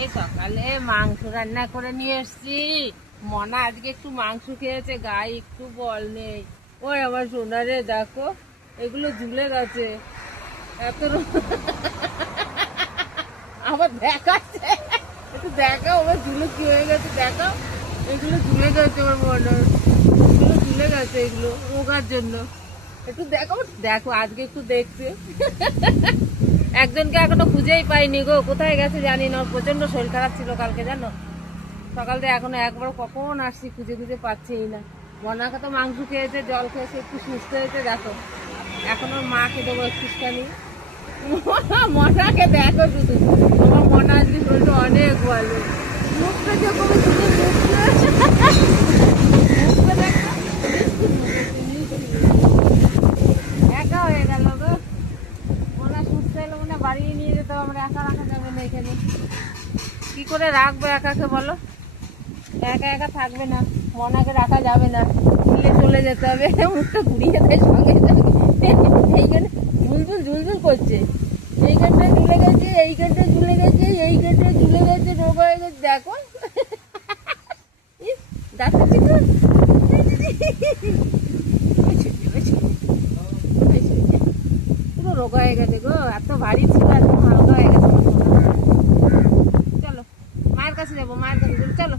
এই সকালে মাংস রান্না করে নিয়ে এসছি। মনা আজকে একটু মাংস খেয়েছে, গায়ে একটু বল নেই। ওই আমার সোনারে দেখো, এগুলো ঝুলে গেছে এত আমার দেখাচ্ছে, একটু দেখাও আমার ঝুলে কি হয়ে গেছে দেখাও। এগুলো ঝুলে গেছে আমার মনে, এগুলো ঝুলে গেছে, এগুলো রোগার জন্য। একটু দেখো দেখো, আজকে একটু দেখছে। একজনকে এখনো খুঁজেই পাইনি গো, কোথায় গেছে জানি না। প্রচন্ড শরীর খারাপ ছিল কালকে জানো, সকাল থেকে এখনো একবার কখন আসছি খুঁজে খুঁজে পাচ্ছিই না। মনাকে তো মাংস খেয়েছে, জল খেয়েছে, একটু সুস্থ হয়েছে দেখো। এখন ওর মাকে দেবো একটুখানি। মনাকে দেখো শুধু, আমার মনা আজকে শরীরটা অনেক ভালো। মুখটা যখন শুধু মুখটা দেখো, একা হয়ে গেল গো। মনা সুস্থ এলো, মনে বাড়িয়ে নিয়ে যেতে হবে, আমরা একা রাখা যাবে না এখানে। কি করে রাখবো একাকে বলো, একা একা থাকবে না, মনাকে রাখা যাবে না, তুলে চলে যেতে হবে। মুখটা ঘুরিয়ে দেয় সঙ্গে সঙ্গে। এইখানে ঝুলঝুল ঝুলঝুল করছে, এইখানটায় ঝুলে গেছে, এইখানটায় ঝুলে গেছে, এইখানটায় ঝুলে গেছে, রোগ হয়ে গেছে দেখো। ডাক্তার পুরো রোগ হয়ে গেছে গো, এত ভারী ছিল এত হালকা হয়ে গেছে। চলো মায়ের কাছে যাবো, মায়ের কাছে যাবো, চলো।